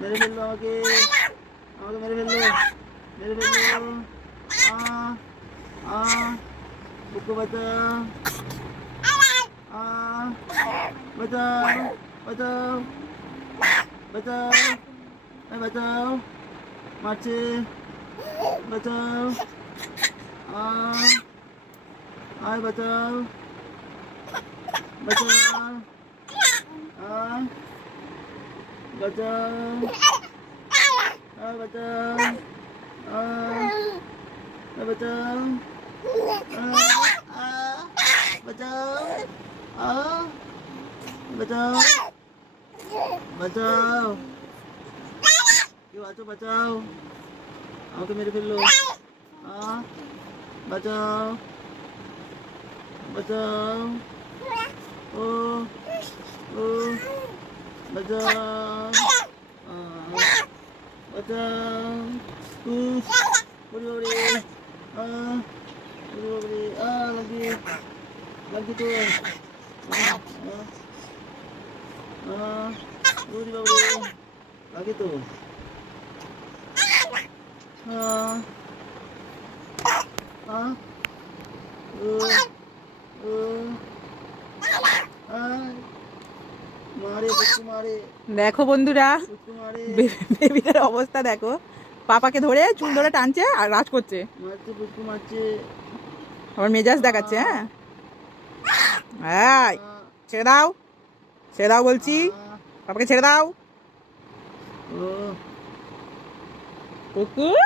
মেরে ফেলল আমাকে। আমাকে মেরে ফেলল। মেরে ফেলল। বুকু বাঁচাও আ বাঁচাও বাঁচাও বাঁচাও এই বাঁচাও। মারছে। বাঁচাও। আয় বাঁচাও। বাঁচাও। Kacang. Ah, kacang. Ah, kacang. Ah, kacang. Ah, mirip. Ah, Oh. Oh. Badang. Uh, badang. Uh, beri beri, Ah, beri beri, Ah, lagi. Lagi tu. Ah, ah. ah, beri beri, Lagi tu. Ah. Ah. Uh. দেখো বন্ধুরা বেবিটার অবস্থা দেখো। পাপাকে ধরে চুল ধরে টানছে আর রাজ করছে। আবার মেজাজ দেখাচ্ছে হ্যাঁ? আহ, ছেড়ে দাও ছেড়ে দাও বলছি। পাপাকে ছেড়ে দাও। কুকুর